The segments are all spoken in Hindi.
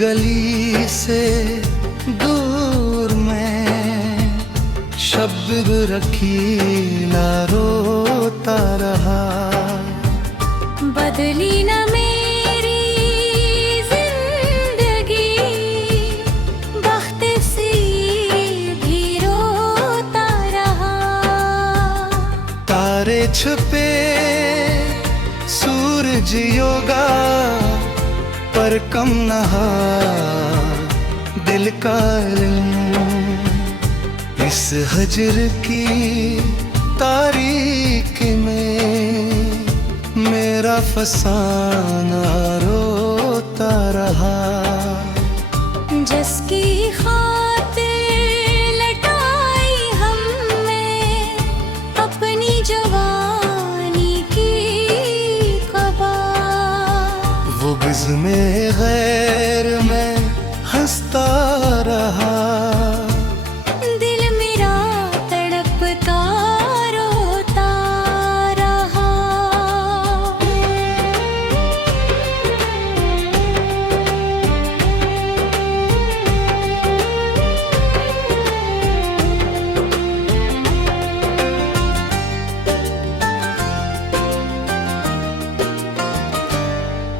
गली से दूर में शब्द रखीला रोता रहा। बदली न मेरी जिंदगी, बख्त से भी रोता रहा। तारे छुपे सूरज योगा पर कम नहा दिल का इल्म। इस हजर की तारीख में मेरा फसाना रोता रहा। जिसकी खातिर लटाई हमने अपनी जवानी की कबा, वो बिज़्म गैर में हंसता रहा। दिल मेरा तड़पता रोता रहा।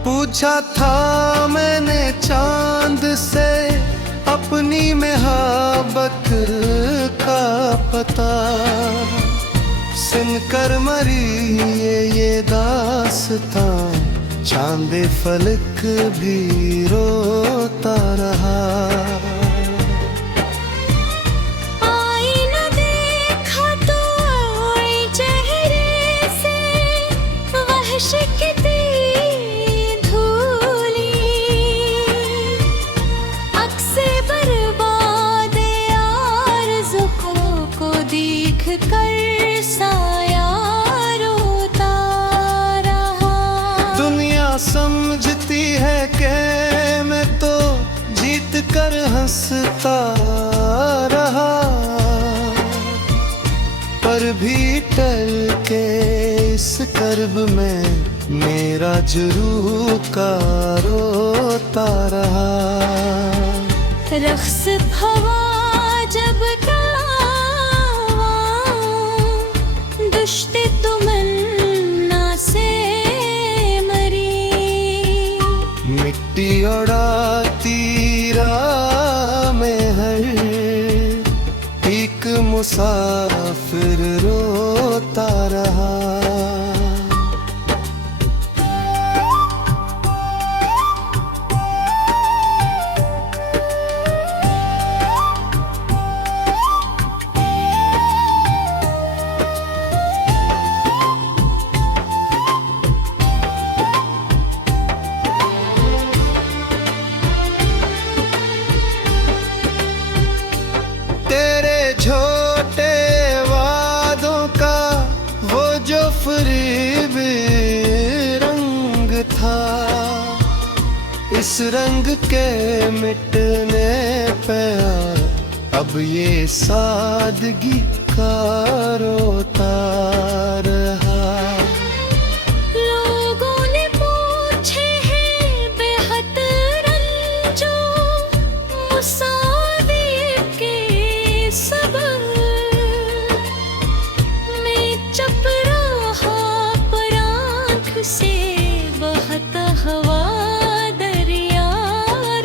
पूछा था मैंने चांद से अपनी मोहब्बत का पता, सुनकर मरी ये दास्तां चांदे फलक भी रोता रहा। कर साया रोता रहा। दुनिया समझती है कि मैं तो जीत कर हंसता रहा, पर भी टल के इस कर्ब में मेरा जुरूह का रोता रहा। रख्स हवा जब दुश्ते तमन्ना से मरी, मिट्टी उड़ाती राह में हर एक मुसाफिर रोता रहा। छोटे वादों का वो जो फरेब रंग था, इस रंग के मिटने पे अब ये सादगी का रोता रहा। से बहता हवा दरिया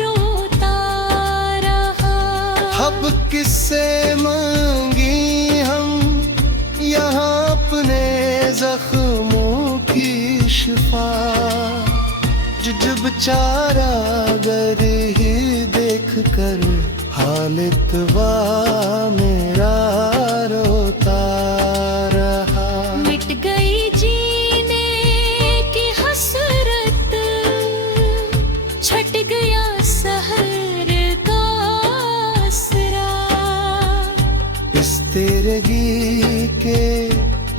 रोता रहा। अब किससे मांगी हम यहाँ अपने जख्मों की शिफा, जो बेचारा गर ही देख कर हालत वा मेरा रोता रहा। मिट गई छट गया सहर का असरा, इस तेरगी के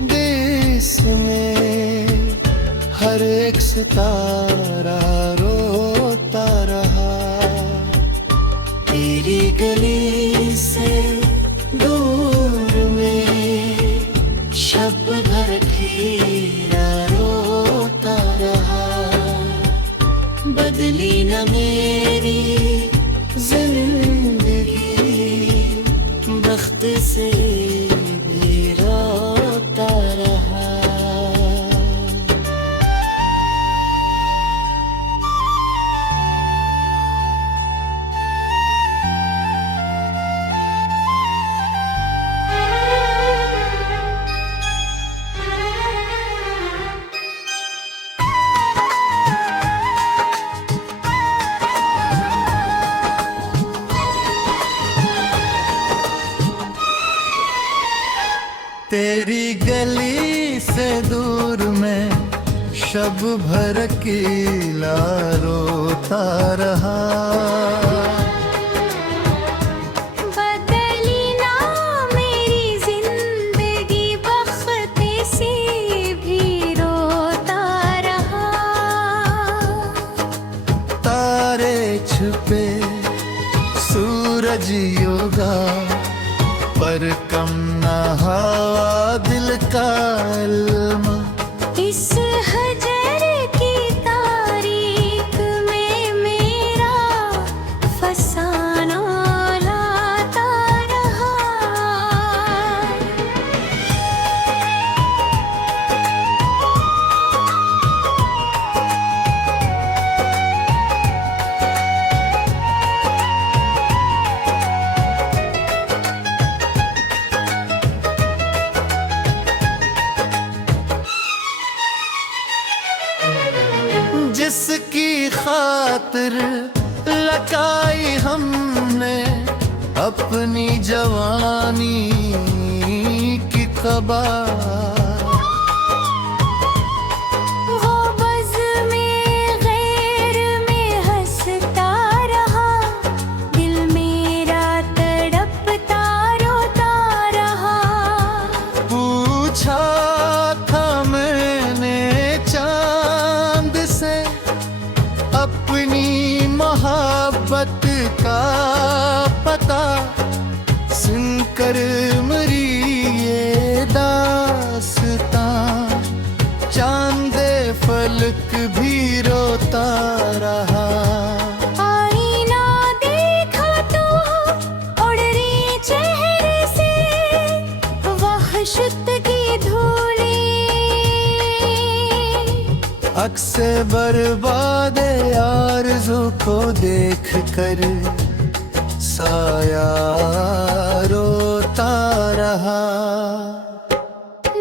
देश में हर एक सितारा रोता रहा। तेरी गली से दूर में शब भर ठेरा रोता रहा। बदली न मेरी तेरी गली से दूर में शब भर अकेला रोता रहा। बदली ना मेरी जिंदगी बख्ते से भी रोता रहा। तारे छुपे सूरज योगा पर कम ना हवा दिल का इल्म। इस हजर की तारीख में मेरा फसाना लाता रहा। जिसकी खातिर लगाई हमने अपनी जवानी की कबार। वो बज़ में गैर में हंसता रहा। दिल मेरा तड़पता रोता रहा। पूछा था मैंने चांद से अपनी मोहब्बत का पता। सुनकर मेरी ये दास्तां चांदे फलक भी रोता रहा। आईना देखा तो उड़ रही चेहरे से वहशत की धूली। अक्से बर्बाद आरज़ू को देख कर साया रोता रहा।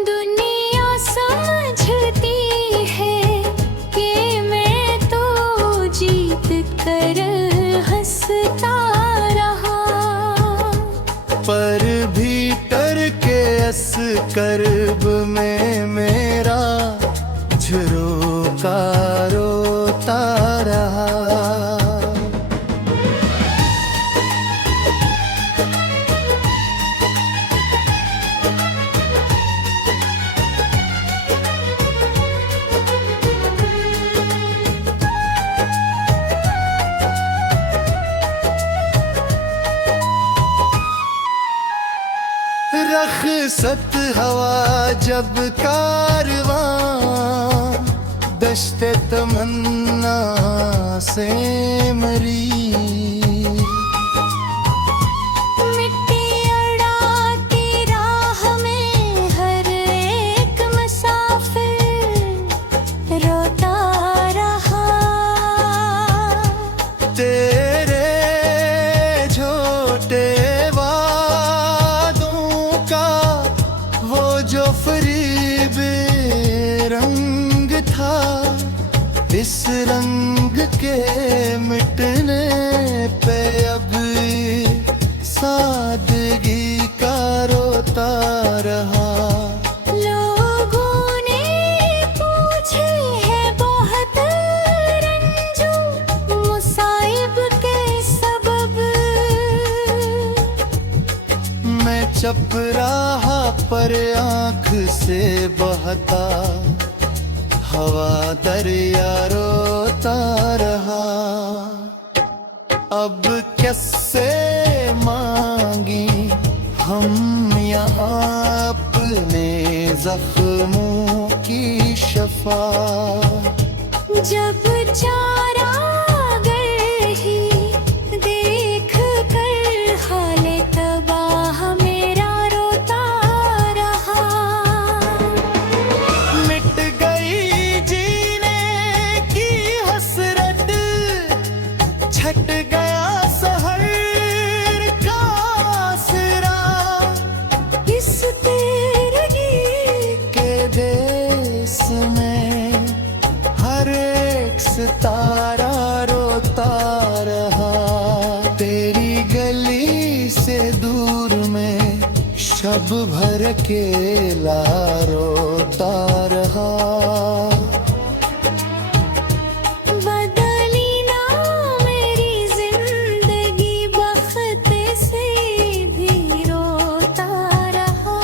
दुनिया समझती है कि मैं तो जीत कर हंसता रहा। पर भीतर के अस कर्ब में मेरा झरोका रोता रहा। रख़्सत हवा जब कारवां दश्ते तमन्ना से मरी। मिट्टी अड़ाती राह में हर एक मुसाफिर रोता रहा। तेरे झूठे जो फरीब रंग था इस रंग के मिटने पे अब सादगी का रोता रहा। लोगों ने पूछे है बहुत रंजू मुसाइब के सबब। मैं चप रहा पर आँख से बहता हवा दरिया रोता रहा। अब कैसे मांगी हम यहाँ अपने जख्मों की शफा। जब चारा गर ही देख कर हाले तबाह मेरा रोता रहा। मिट गई जीने की हसरत छट गया सहर का आसरा। इस तेरगी के देश में हर एक सितारा भर के रोता रहा। बदली ना मेरी जिंदगी बख्त से भी रोता रहा।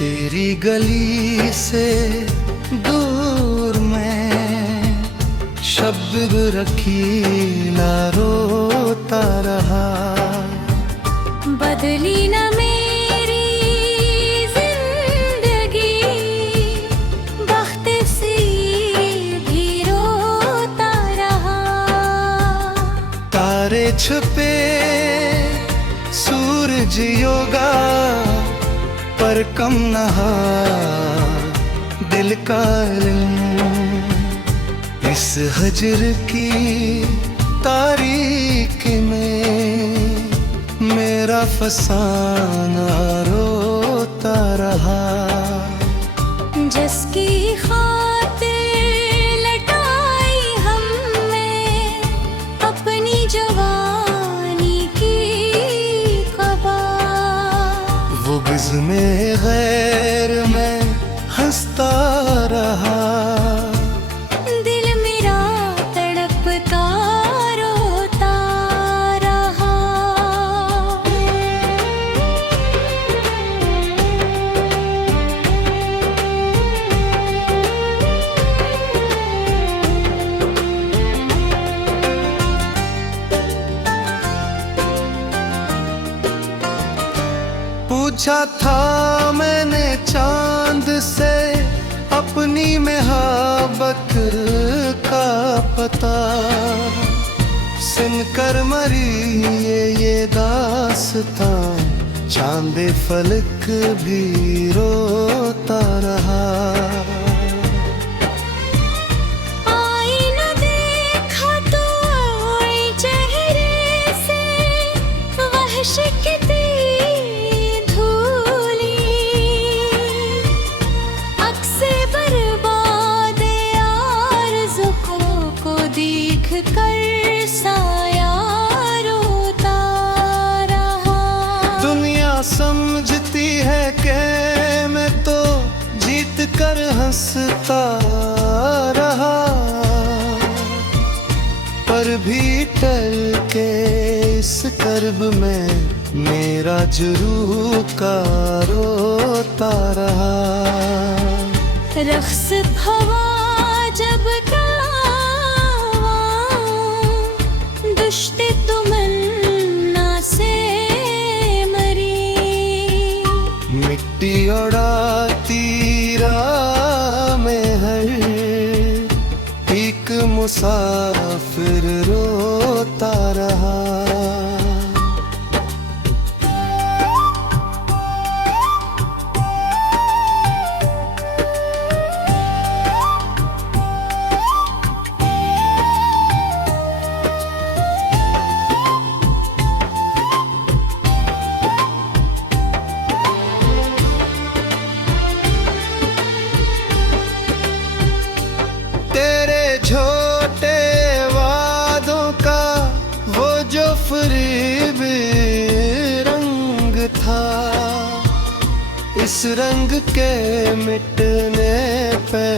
तेरी गली से दूर मैं शब रखीला रोता रहा। बदली ना मेरी जिंदगी बख्त से भी रोता रहा। तारे छुपे सूरज योगा पर कम नहा दिल का इल्म। इस हजर की तारीख में मेरा फसाना रोता रहा। जिसकी खातिर लटाई हमने अपनी जवानी की कबार। वो बिज़्मे गैर में हंसता रहा। दिल मेरा तड़पता रोता रहा। पूछा था मैंने चांद से अपनी मोहब्बत का पता। सुनकर मरी ये दास्तां चांद फलक भी रोता रहा। आईना देखा तो चेहरे से वहश कितनी कर साया रोता रहा। दुनिया समझती है कि मैं तो जीत कर हंसता रहा। पर भी टल के इस कर्ब में मेरा जुरू का रोता रहा। रक्स हवा जब दुश्ते तमन्ना से मरी। मिट्टी उड़ाती राह में हर एक मुसाफिर रोता रहा। छोटे वादों का वो जो फरेब रंग था। इस रंग के मिटने पे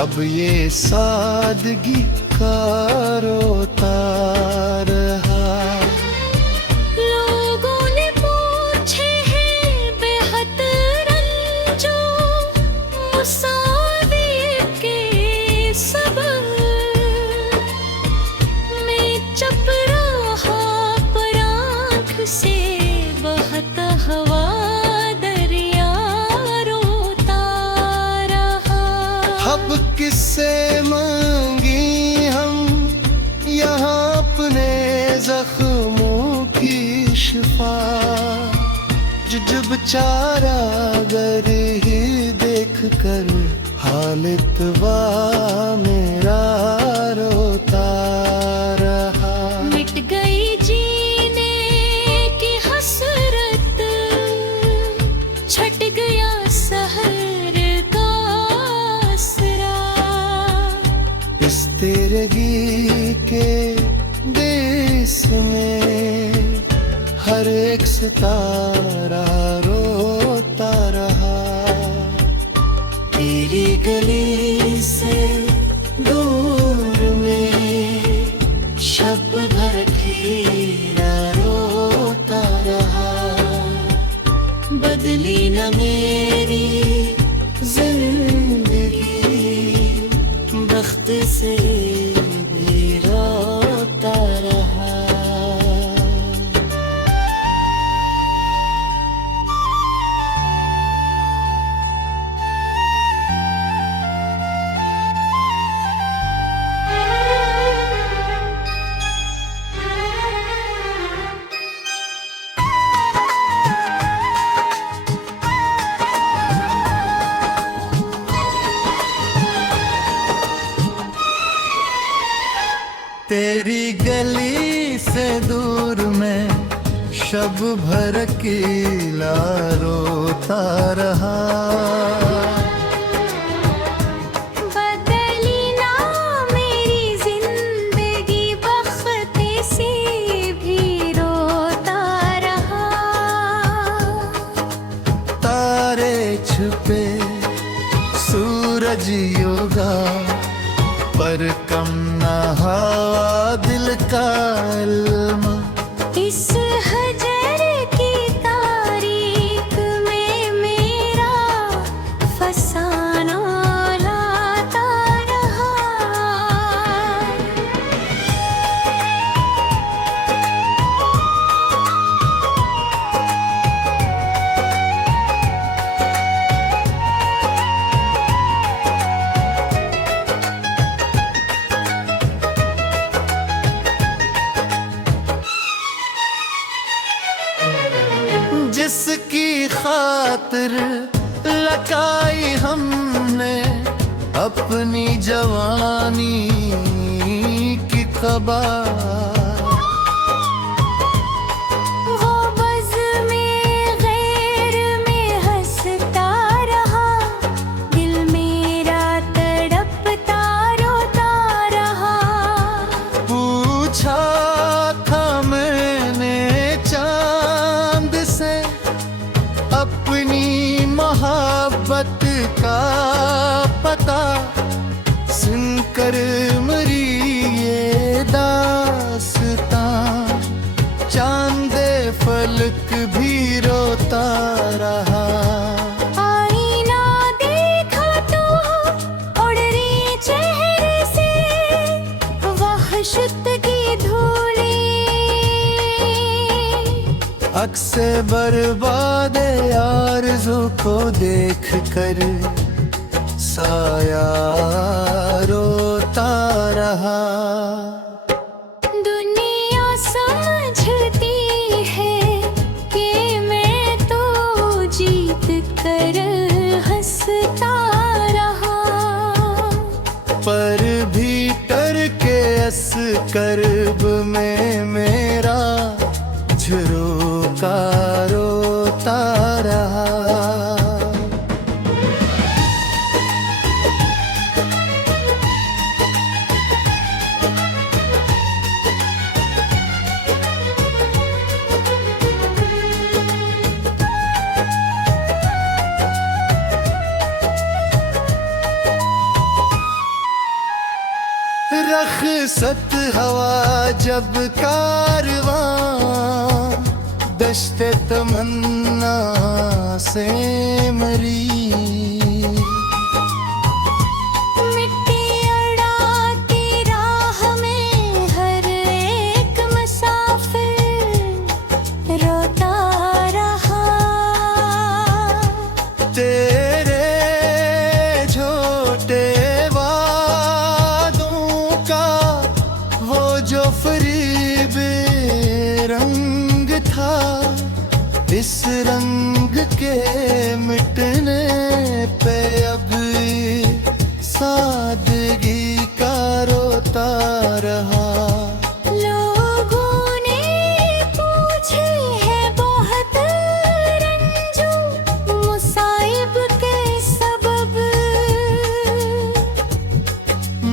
अब ये सादगी का रोता रहा। लोगों ने पूछे हैं बेहद रंजो मुसाविर के सबब। मैं चुप रहा पर आँख से बहता हवा दरिया रोता रहा। अब किससे मांगी हम यहाँ अपने जख्मों की शिफा। जो जब चारागर ही देख कर हालितवा मेरा रोता रहा। मिट गई जीने की हसरत, छट गया सहर का आसरा। इस तेरगी के देश में हर एक सितारा रोता रहा। तेरी गली से दूर में शब भर खीरा रोता रहा। बदली न मेरी जिंदगी, बख्त से भी रोता रहा। तेरी गली से दूर में शब भर अकेला रोता रहा। बदली ना मेरी जिंदगी, बख्त से भी रोता रहा। तारे छुपे सूरज योगा, पर कम ना हवा दिल का इल्म। इस हजर की तारीख में मेरा फसाना लाता रहा। जिसकी खातिर लगाई हमने अपनी जवानी की खबर, वो बज़ में गैर में हंसता रहा। दिल मेरा तड़पता रोता रहा। पूछा था मैंने चांद से अपनी मोहब्बत का पता, सुनकर मरी ये दास्तां, चांदे फलक भी रोता रहा। आईना देखा तो उड़ रही चेहरे से वहशत की धूली। अक्से बर्बाद आरज़ू को देख कर साया रोता रहा। दुनिया समझती है कि मैं तो जीत कर हंसता रहा। पर भीतर के अस कर्ब में मेरा झरोका रोता रहा। रखसत हवा जब कारवां दश्ते तमन्ना से मरी। मिट्टी अड़ाती राह में हर एक मुसाफिर रोता रहा। तेरे झूठे वादों का वो जो फरीब रंग था, इस रंग के के मिटने पे अब सादगी का रोता रहा। लोगों ने पूछे है बहुत रंजू मुसाइब के सबब।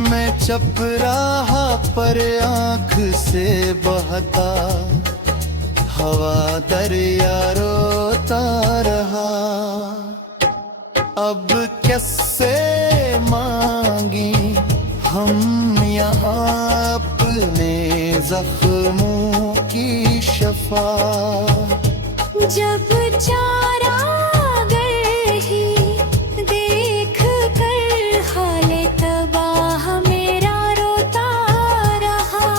मैं चपराहा पर आंख से बहता हवा दरिया रोता रहा। अब कैसे मांगी हम यहाँ अपने जख्मों की शफा। जब चारा गर ही देख कर हाले तबाह मेरा रोता रहा।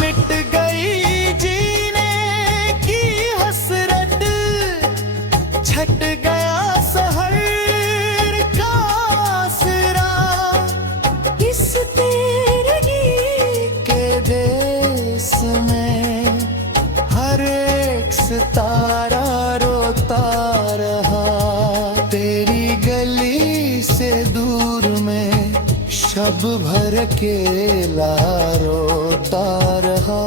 मिट गई जीने की हसरत, छट गया सहर का आसरा। इस तेरगी के देश में हर एक सितारा रोता रहा। तेरी गली से दूर में शब भर अकेला रोता रहा।